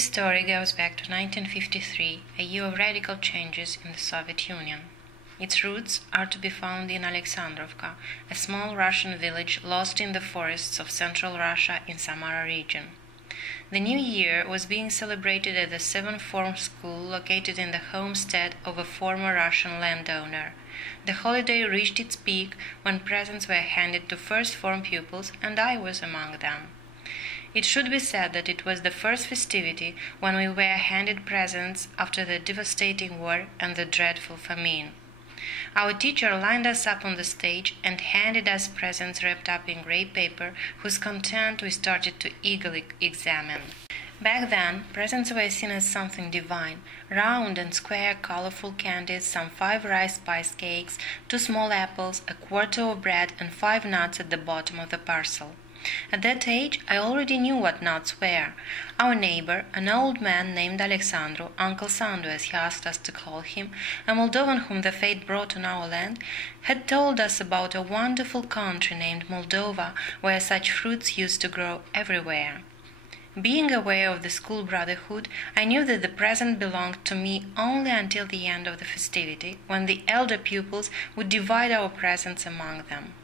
This story goes back to 1953, a year of radical changes in the Soviet Union. Its roots are to be found in Alexandrovka, a small Russian village lost in the forests of central Russia in Samara region. The new year was being celebrated at the seventh form school located in the homestead of a former Russian landowner. The holiday reached its peak when presents were handed to first form pupils, and I was among them. It should be said that it was the first festivity when we were handed presents after the devastating war and the dreadful famine. Our teacher lined us up on the stage and handed us presents wrapped up in grey paper, whose content we started to eagerly examine. Back then, presents were seen as something divine: round and square colorful candies, some 5 rice spice cakes, 2 small apples, a quarter of bread, and 5 nuts at the bottom of the parcel. At that age, I already knew what nuts were. Our neighbor, an old man named Alexandru, Uncle Sandu as he asked us to call him, a Moldovan whom the fate brought on our land, had told us about a wonderful country named Moldova, where such fruits used to grow everywhere. Being aware of the school brotherhood, I knew that the present belonged to me only until the end of the festivity, when the elder pupils would divide our presents among them.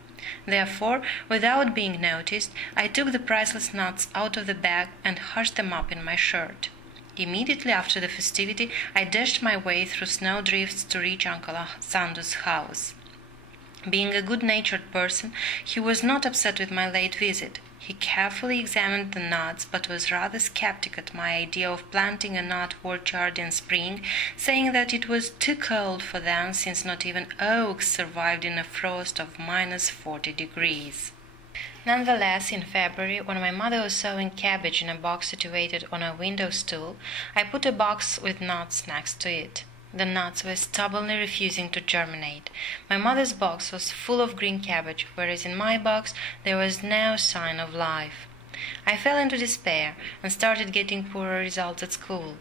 Therefore, without being noticed, I took the priceless nuts out of the bag and hushed them up in my shirt. Immediately after the festivity, I dashed my way through snowdrifts to reach Uncle Sandu's house. Being a good-natured person, he was not upset with my late visit. He carefully examined the nuts, but was rather skeptic at my idea of planting a nut orchard in spring, saying that it was too cold for them, since not even oaks survived in a frost of -40 degrees. Nonetheless, in February, when my mother was sowing cabbage in a box situated on a window stool, I put a box with nuts next to it. The nuts were stubbornly refusing to germinate. My mother's box was full of green cabbage, whereas in my box there was no sign of life. I fell into despair and started getting poorer results at school.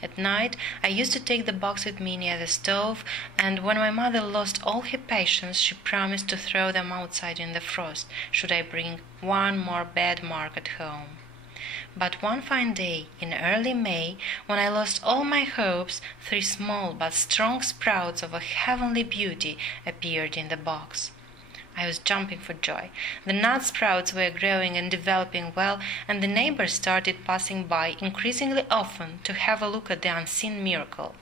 At night, I used to take the box with me near the stove, and when my mother lost all her patience, she promised to throw them outside in the frost, should I bring one more bad mark at home. But one fine day, in early May, when I lost all my hopes, 3 small but strong sprouts of a heavenly beauty appeared in the box. I was jumping for joy. The nut sprouts were growing and developing well, and the neighbors started passing by increasingly often to have a look at the unseen miracle.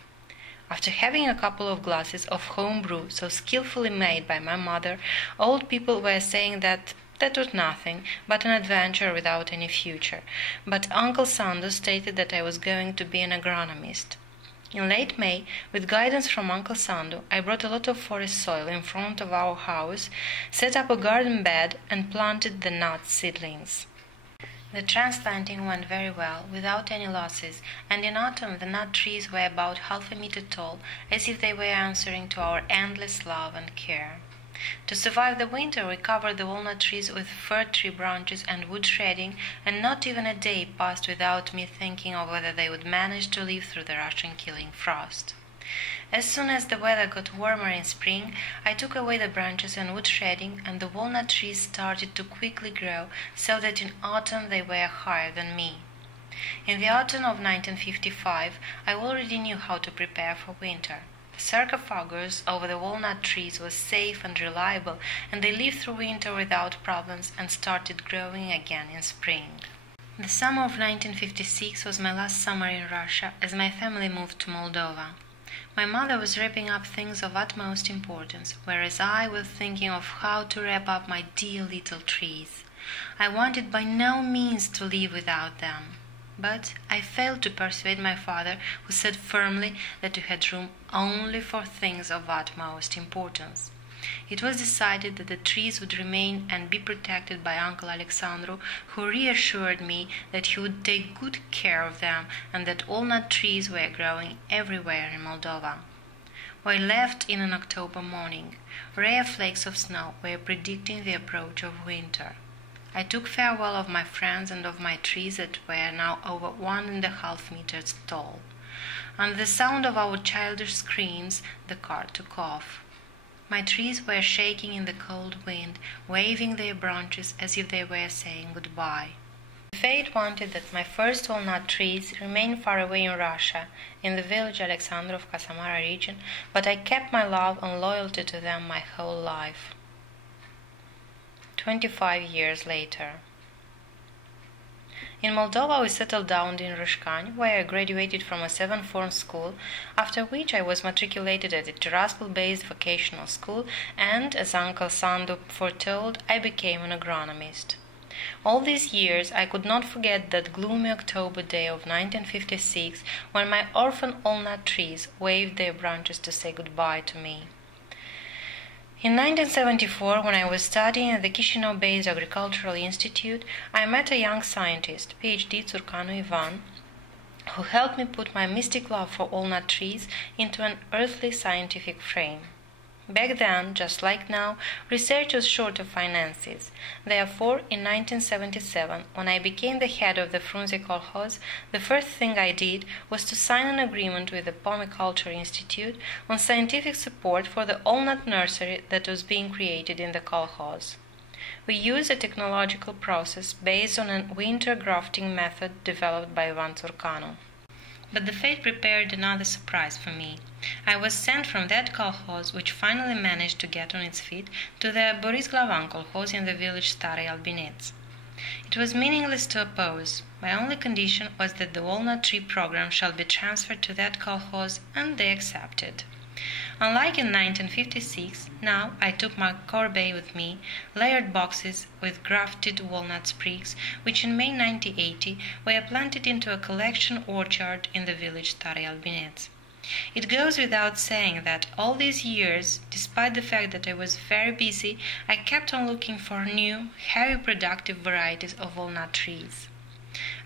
After having a couple of glasses of home brew so skillfully made by my mother, old people were saying that was nothing but an adventure without any future, but Uncle Sandu stated that I was going to be an agronomist. In late May, with guidance from Uncle Sandu, I brought a lot of forest soil in front of our house, set up a garden bed, and planted the nut seedlings. The transplanting went very well, without any losses, and in autumn the nut trees were about half a meter tall, as if they were answering to our endless love and care. To survive the winter, we covered the walnut trees with fir tree branches and wood shredding, and not even a day passed without me thinking of whether they would manage to live through the Russian-killing frost. As soon as the weather got warmer in spring, I took away the branches and wood shredding, and the walnut trees started to quickly grow, so that in autumn they were higher than me. In the autumn of 1955, I already knew how to prepare for winter. The sarcophagus over the walnut trees was safe and reliable, and they lived through winter without problems and started growing again in spring. The summer of 1956 was my last summer in Russia, as my family moved to Moldova. My mother was wrapping up things of utmost importance, whereas I was thinking of how to wrap up my dear little trees. I wanted by no means to live without them. But I failed to persuade my father, who said firmly that we had room only for things of utmost importance. It was decided that the trees would remain and be protected by Uncle Alexandru, who reassured me that he would take good care of them and that walnut trees were growing everywhere in Moldova. We left in an October morning. Rare flakes of snow were predicting the approach of winter. I took farewell of my friends and of my trees that were now over 1.5 meters tall. Under the sound of our childish screams, the car took off. My trees were shaking in the cold wind, waving their branches as if they were saying goodbye. The Fate wanted that my first walnut trees remain far away in Russia, in the village Alexandrovka Samara region, but I kept my love and loyalty to them my whole life. 25 years later. In Moldova we settled down in Râșcani, where I graduated from a 7th form school, after which I was matriculated at a Tiraspol-based vocational school and, as Uncle Sandu foretold, I became an agronomist. All these years I could not forget that gloomy October day of 1956 when my orphan walnut trees waved their branches to say goodbye to me. In 1974, when I was studying at the Chișinău-based Agricultural Institute, I met a young scientist, PhD Țurcanu Ivan, who helped me put my mystic love for walnut trees into an earthly scientific frame. Back then, just like now, research was short of finances. Therefore, in 1977, when I became the head of the Frunze Kolkhoz, the first thing I did was to sign an agreement with the Pomiculture Institute on scientific support for the walnut nursery that was being created in the Kolkhoz. We used a technological process based on a winter grafting method developed by Ivan Țurcanu. But the fate prepared another surprise for me. I was sent from that kolkhoz, which finally managed to get on its feet, to the Boris Glavan kolkhoz in the village Stare Albinets. It was meaningless to oppose. My only condition was that the walnut tree program shall be transferred to that kolkhoz, and they accepted. Unlike in 1956, now I took my corbeille with me, layered boxes with grafted walnut sprigs, which in May 1980 were planted into a collection orchard in the village Stare Albinets. It goes without saying that all these years, despite the fact that I was very busy, I kept on looking for new, heavy productive varieties of walnut trees.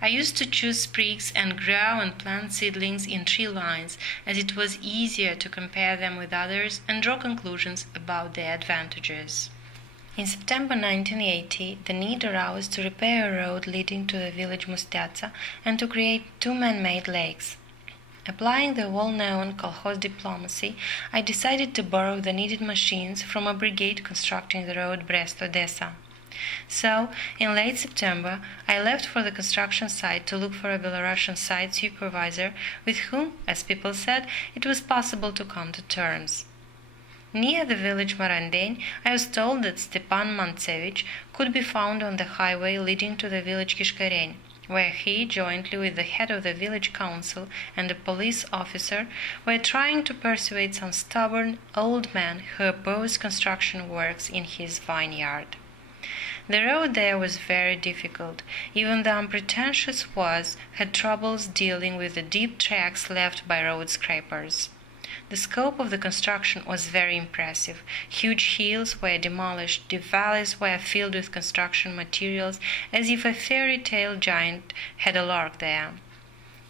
I used to choose sprigs and grow and plant seedlings in tree lines, as it was easier to compare them with others and draw conclusions about their advantages. In September 1980, the need arose to repair a road leading to the village Musteața and to create 2 man-made lakes. Applying the well-known kolkhoz diplomacy, I decided to borrow the needed machines from a brigade constructing the road Brest-Odessa. So, in late September, I left for the construction site to look for a Belarusian site supervisor with whom, as people said, it was possible to come to terms. Near the village Marandeni, I was told that Stepan Mantsevich could be found on the highway leading to the village Kishkareni, where he, jointly with the head of the village council and a police officer, were trying to persuade some stubborn old man who opposed construction works in his vineyard. The road there was very difficult. Even the unpretentious was had troubles dealing with the deep tracks left by road scrapers. The scope of the construction was very impressive. Huge hills were demolished, the valleys were filled with construction materials, as if a fairy tale giant had a lark there.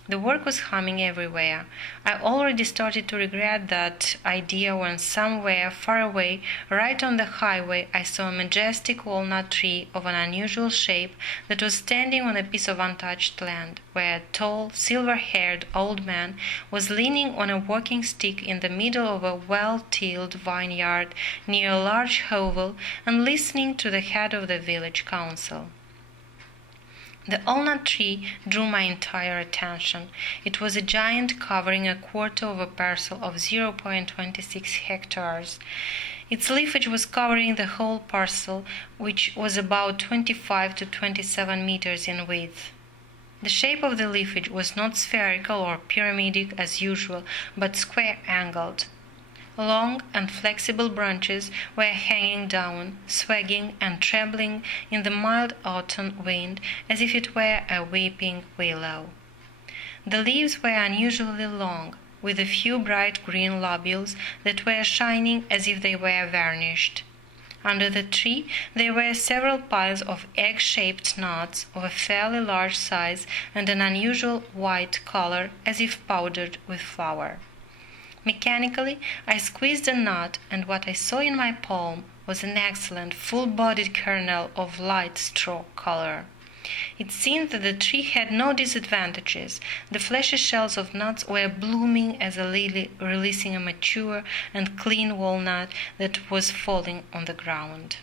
The work was humming everywhere. I already started to regret that idea when somewhere far away, right on the highway, I saw a majestic walnut tree of an unusual shape that was standing on a piece of untouched land, where a tall, silver-haired old man was leaning on a walking stick in the middle of a well-tilled vineyard near a large hovel and listening to the head of the village council. The walnut tree drew my entire attention. It was a giant covering a quarter of a parcel of 0.26 hectares. Its leafage was covering the whole parcel, which was about 25 to 27 meters in width. The shape of the leafage was not spherical or pyramidic as usual, but square-angled. Long and flexible branches were hanging down, swagging and trembling in the mild autumn wind as if it were a weeping willow. The leaves were unusually long, with a few bright green lobules that were shining as if they were varnished. Under the tree there were several piles of egg-shaped nuts of a fairly large size and an unusual white color as if powdered with flour. Mechanically, I squeezed a nut, and what I saw in my palm was an excellent, full-bodied kernel of light straw color. It seemed that the tree had no disadvantages. The fleshy shells of nuts were blooming as a lily releasing a mature and clean walnut that was falling on the ground.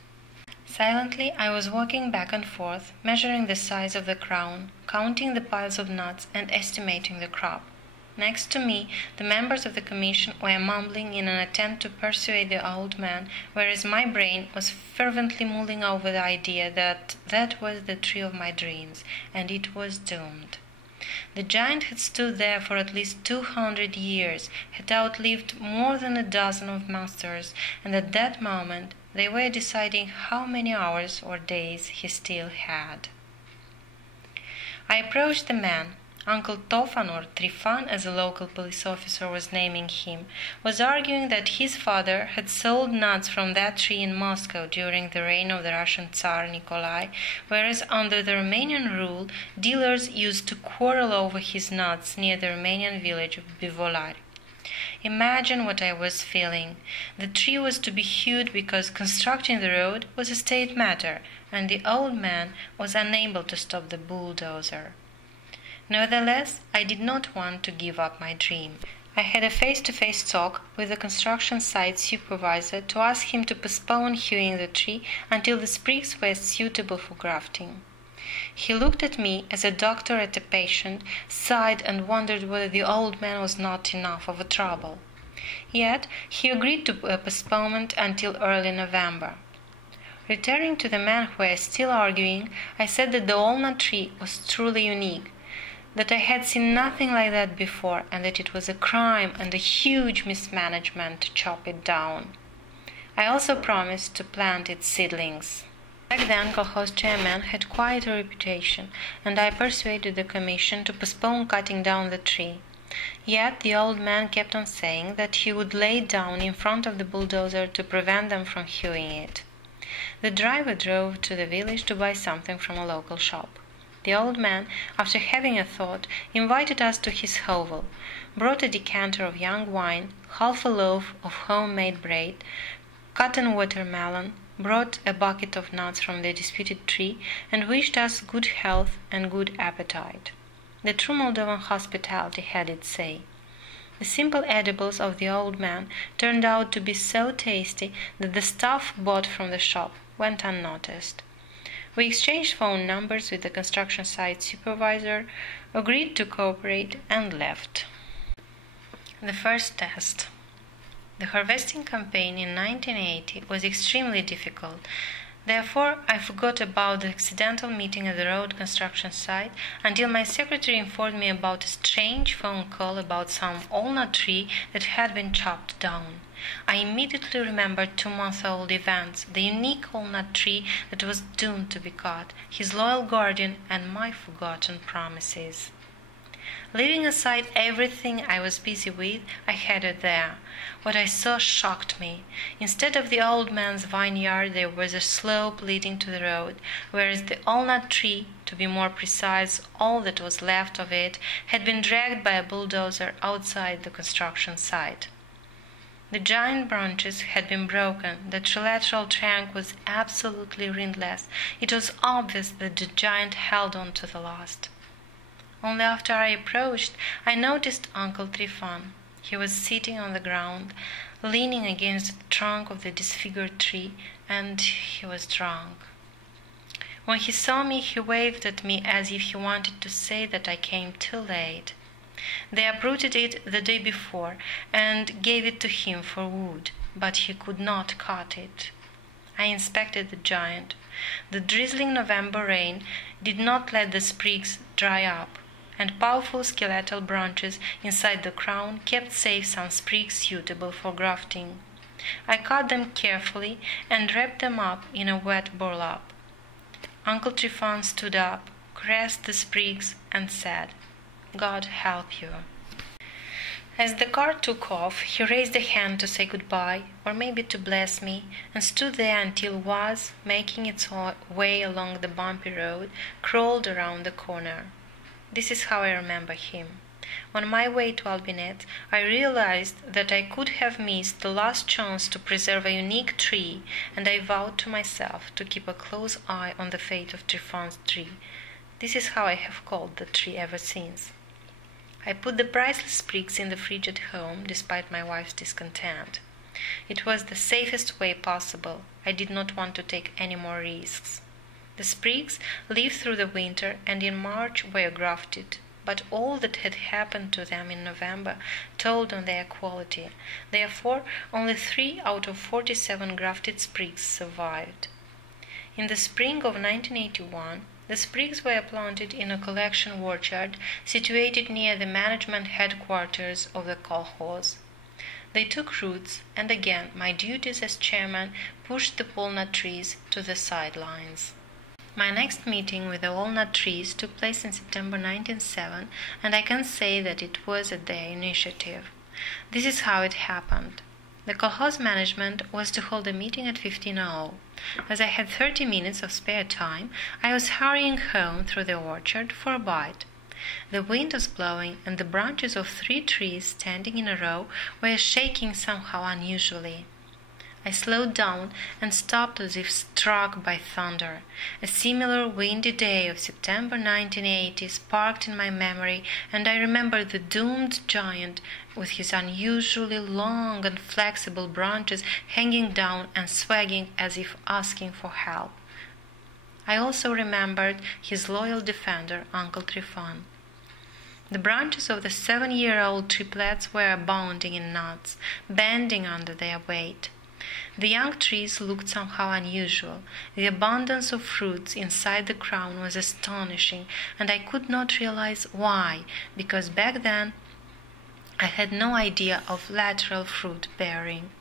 Silently, I was walking back and forth, measuring the size of the crown, counting the piles of nuts, and estimating the crop. Next to me, the members of the commission were mumbling in an attempt to persuade the old man, whereas my brain was fervently mulling over the idea that that was the tree of my dreams, and it was doomed. The giant had stood there for at least 200 years, had outlived more than a dozen of masters, and at that moment they were deciding how many hours or days he still had. I approached the man. Uncle Tofan, or Trifan as a local police officer was naming him, was arguing that his father had sold nuts from that tree in Moscow during the reign of the Russian Tsar Nicolai, whereas under the Romanian rule, dealers used to quarrel over his nuts near the Romanian village of Bivolari. Imagine what I was feeling. The tree was to be hewed because constructing the road was a state matter, and the old man was unable to stop the bulldozer. Nevertheless, I did not want to give up my dream. I had a face-to-face talk with the construction site supervisor to ask him to postpone hewing the tree until the sprigs were suitable for grafting. He looked at me as a doctor at a patient, sighed and wondered whether the old man was not enough of a trouble. Yet he agreed to a postponement until early November. Returning to the men who were still arguing, I said that the walnut tree was truly unique, that I had seen nothing like that before, and that it was a crime and a huge mismanagement to chop it down. I also promised to plant its seedlings. Back then, Kolkhoz chairman had quite a reputation, and I persuaded the commission to postpone cutting down the tree. Yet the old man kept on saying that he would lay it down in front of the bulldozer to prevent them from hewing it. The driver drove to the village to buy something from a local shop. The old man, after having a thought, invited us to his hovel, brought a decanter of young wine, half a loaf of homemade bread, cotton watermelon, brought a bucket of nuts from the disputed tree, and wished us good health and good appetite. The true Moldovan hospitality had its say. The simple edibles of the old man turned out to be so tasty that the stuff bought from the shop went unnoticed. We exchanged phone numbers with the construction site supervisor, agreed to cooperate, and left. The first test. The harvesting campaign in 1980 was extremely difficult. Therefore, I forgot about the accidental meeting at the road construction site until my secretary informed me about a strange phone call about some walnut tree that had been chopped down. I immediately remembered 2-month-old events, the unique walnut tree that was doomed to be cut, his loyal guardian, and my forgotten promises. Leaving aside everything I was busy with, I headed there. What I saw shocked me. Instead of the old man's vineyard, there was a slope leading to the road, whereas the walnut tree, to be more precise, all that was left of it, had been dragged by a bulldozer outside the construction site. The giant branches had been broken, the trilateral trunk was absolutely windless. It was obvious that the giant held on to the last. Only after I approached, I noticed Uncle Trifan. He was sitting on the ground, leaning against the trunk of the disfigured tree, and he was drunk. When he saw me, he waved at me as if he wanted to say that I came too late. They uprooted it the day before and gave it to him for wood, but he could not cut it. I inspected the giant. The drizzling November rain did not let the sprigs dry up, and powerful skeletal branches inside the crown kept safe some sprigs suitable for grafting. I cut them carefully and wrapped them up in a wet burlap. Uncle Trifan stood up, caressed the sprigs, and said, "God help you." As the car took off, he raised a hand to say goodbye, or maybe to bless me, and stood there until was, making its way along the bumpy road, crawled around the corner. This is how I remember him. On my way to Albinets, I realized that I could have missed the last chance to preserve a unique tree, and I vowed to myself to keep a close eye on the fate of Trifon's tree. This is how I have called the tree ever since. I put the priceless sprigs in the fridge at home, despite my wife's discontent. It was the safest way possible. I did not want to take any more risks. The sprigs lived through the winter and in March were grafted, but all that had happened to them in November told on their quality. Therefore, only 3 out of 47 grafted sprigs survived. In the spring of 1981, the sprigs were planted in a collection orchard situated near the management headquarters of the kolkhoz. They took roots, and again my duties as chairman pushed the walnut trees to the sidelines. My next meeting with the walnut trees took place in September 1907, and I can say that it was at their initiative. This is how it happened. The kolkhoz management was to hold a meeting at 15:00. As I had 30 minutes of spare time, I was hurrying home through the orchard for a bite. The wind was blowing, and the branches of 3 trees standing in a row were shaking somehow unusually. I slowed down and stopped as if struck by thunder. A similar windy day of September 1980 sparked in my memory, and I remembered the doomed giant with his unusually long and flexible branches hanging down and swagging as if asking for help. I also remembered his loyal defender, Uncle Trifon. The branches of the 7-year-old triplets were abounding in nuts, bending under their weight. The young trees looked somehow unusual. The abundance of fruits inside the crown was astonishing, and I could not realize why, because back then I had no idea of lateral fruit bearing.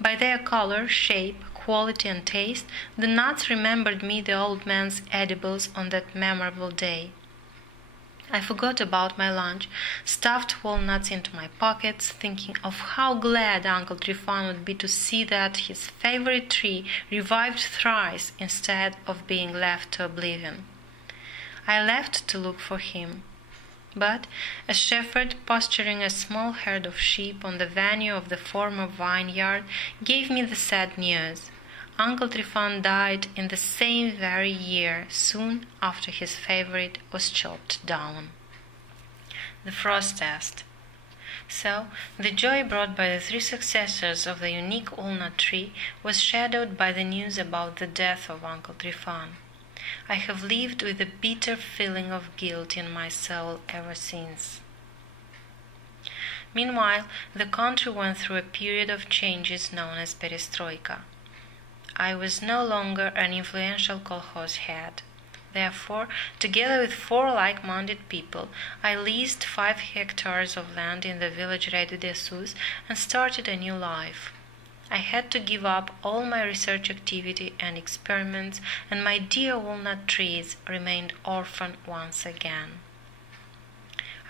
By their color, shape, quality, and taste, the nuts remembered me the old man's edibles on that memorable day. I forgot about my lunch, stuffed walnuts into my pockets, thinking of how glad Uncle Trifon would be to see that his favorite tree revived thrice instead of being left to oblivion. I left to look for him. But a shepherd pasturing a small herd of sheep on the venue of the former vineyard gave me the sad news. Uncle Trifon died in the same very year, soon after his favorite was chopped down. The frost test. So, the joy brought by the 3 successors of the unique walnut tree was shadowed by the news about the death of Uncle Trifon. I have lived with a bitter feeling of guilt in my soul ever since. Meanwhile, the country went through a period of changes known as perestroika. I was no longer an influential kolkhoz head. Therefore, together with 4 like-minded people, I leased 5 hectares of land in the village Rediul and started a new life. I had to give up all my research activity and experiments, and my dear walnut trees remained orphaned once again.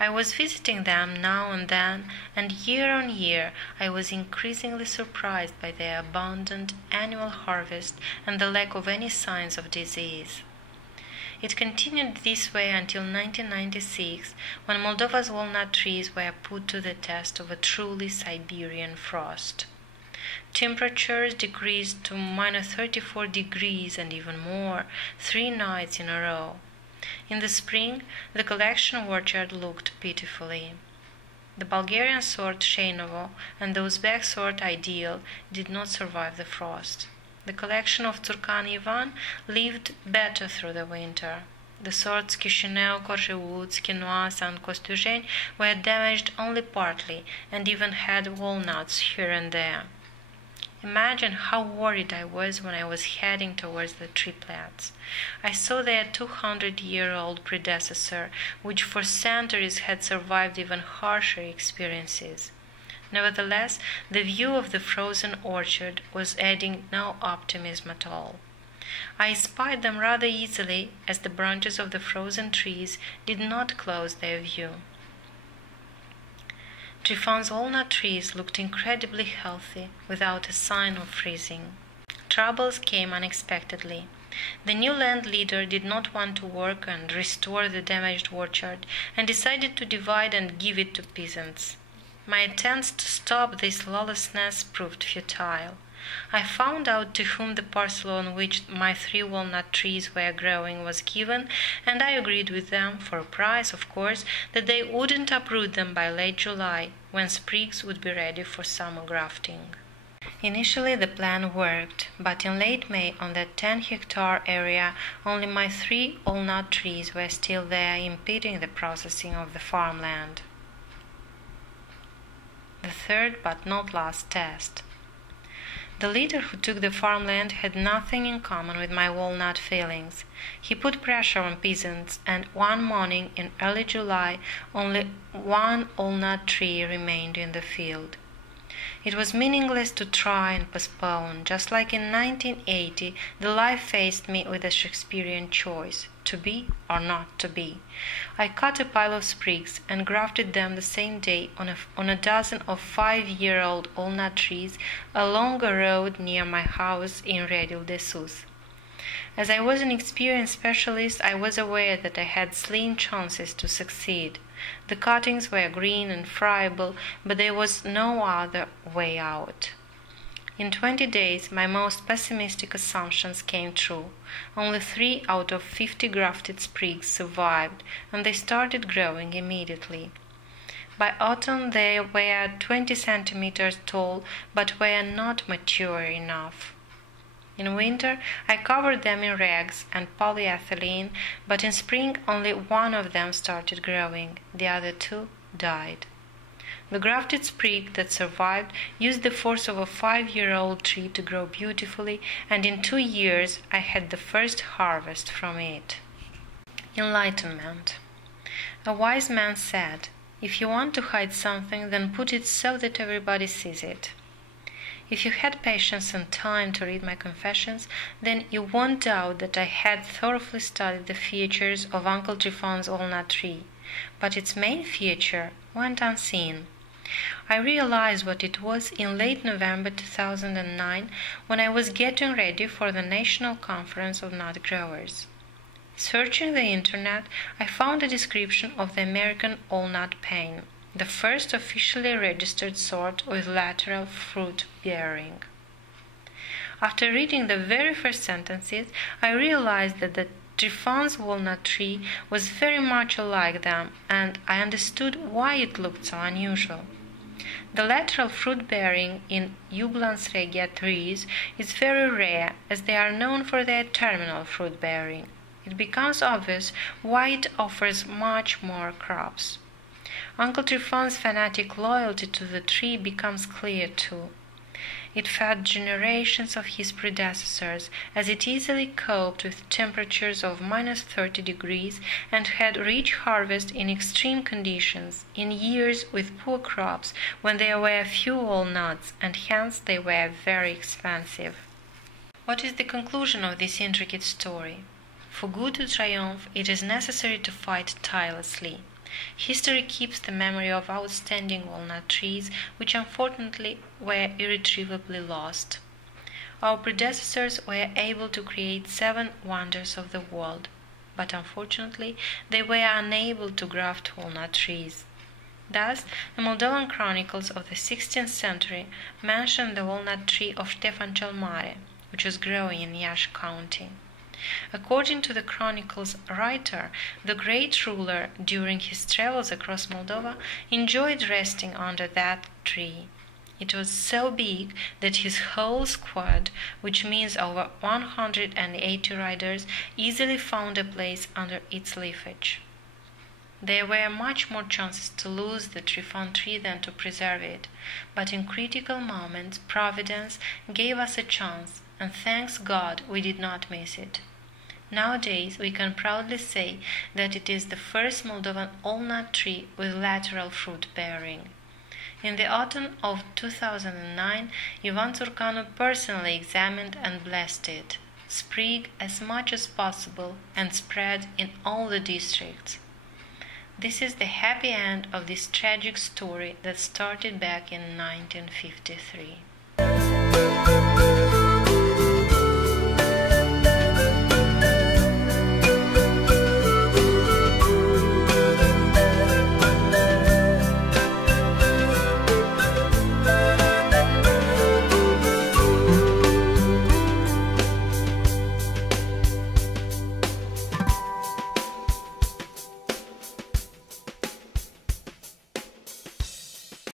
I was visiting them now and then, and year on year I was increasingly surprised by their abundant annual harvest and the lack of any signs of disease. It continued this way until 1996, when Moldova's walnut trees were put to the test of a truly Siberian frost. Temperatures decreased to -34 degrees and even more, 3 nights in a row. In the spring, the collection orchard looked pitifully. The Bulgarian sort Sheinovo and the Uzbek sort Ideal did not survive the frost. The collection of Turkan Ivan lived better through the winter. The sorts Chisinau, Korsheuts, Quinoas, and Kostuzheny were damaged only partly and even had walnuts here and there. Imagine how worried I was when I was heading towards the triplets. I saw their 200-year-old predecessor, which for centuries had survived even harsher experiences. Nevertheless, the view of the frozen orchard was adding no optimism at all. I spied them rather easily, as the branches of the frozen trees did not close their view. Trifon's walnut trees looked incredibly healthy, without a sign of freezing. Troubles came unexpectedly. The new land leader did not want to work and restore the damaged orchard, and decided to divide and give it to peasants. My attempts to stop this lawlessness proved futile. I found out to whom the parcel on which my 3 walnut trees were growing was given, and I agreed with them, for a price, of course, that they wouldn't uproot them by late July, when sprigs would be ready for summer grafting. Initially the plan worked, but in late May on that 10-hectare area only my 3 walnut trees were still there, impeding the processing of the farmland. The third but not last test. The leader who took the farmland had nothing in common with my walnut feelings. He put pressure on peasants, and one morning in early July only 1 walnut tree remained in the field. It was meaningless to try and postpone. Just like in 1980, the life faced me with a Shakespearean choice, to be or not to be. I cut a pile of sprigs and grafted them the same day on a dozen of 5-year-old walnut trees along a road near my house in Rediul de Sus. As I was an experienced specialist, I was aware that I had slim chances to succeed. The cuttings were green and friable, but there was no other way out. In 20 days, my most pessimistic assumptions came true. Only 3 out of 50 grafted sprigs survived, and they started growing immediately. By autumn, they were 20 centimeters tall, but were not mature enough. In winter, I covered them in rags and polyethylene, but in spring only 1 of them started growing. The other 2 died. The grafted sprig that survived used the force of a 5-year-old tree to grow beautifully, and in 2 years I had the first harvest from it. Enlightenment. A wise man said, "If you want to hide something, then put it so that everybody sees it." If you had patience and time to read my confessions, then you won't doubt that I had thoroughly studied the features of Uncle Trifon's walnut tree, but its main feature went unseen. I realized what it was in late November 2009 when I was getting ready for the National Conference of Nut Growers. Searching the internet, I found a description of the American walnut pane, the first officially registered sort with lateral fruit bearing. After reading the very first sentences, I realized that the Trifon's walnut tree was very much like them, and I understood why it looked so unusual. The lateral fruit bearing in Juglans regia trees is very rare, as they are known for their terminal fruit bearing. It becomes obvious why it offers much more crops. Uncle Trifon's fanatic loyalty to the tree becomes clear too. It fed generations of his predecessors, as it easily coped with temperatures of -30 degrees and had rich harvest in extreme conditions, in years with poor crops when there were few walnuts, and hence they were very expensive. What is the conclusion of this intricate story? For good to triumph, it is necessary to fight tirelessly. History keeps the memory of outstanding walnut trees, which unfortunately were irretrievably lost. Our predecessors were able to create 7 wonders of the world, but unfortunately they were unable to graft walnut trees. Thus, the Moldovan chronicles of the 16th century mention the walnut tree of Ștefan cel Mare, which was growing in Iași County. According to the chronicle's writer, the great ruler, during his travels across Moldova, enjoyed resting under that tree. It was so big that his whole squad, which means over 180 riders, easily found a place under its leafage. There were much more chances to lose the Trifon tree than to preserve it, but in critical moments Providence gave us a chance, and thanks God we did not miss it. Nowadays we can proudly say that it is the first Moldovan walnut tree with lateral fruit bearing. In the autumn of 2009, Ivan Țurcanu personally examined and blessed it, sprig as much as possible, and spread in all the districts. This is the happy end of this tragic story that started back in 1953.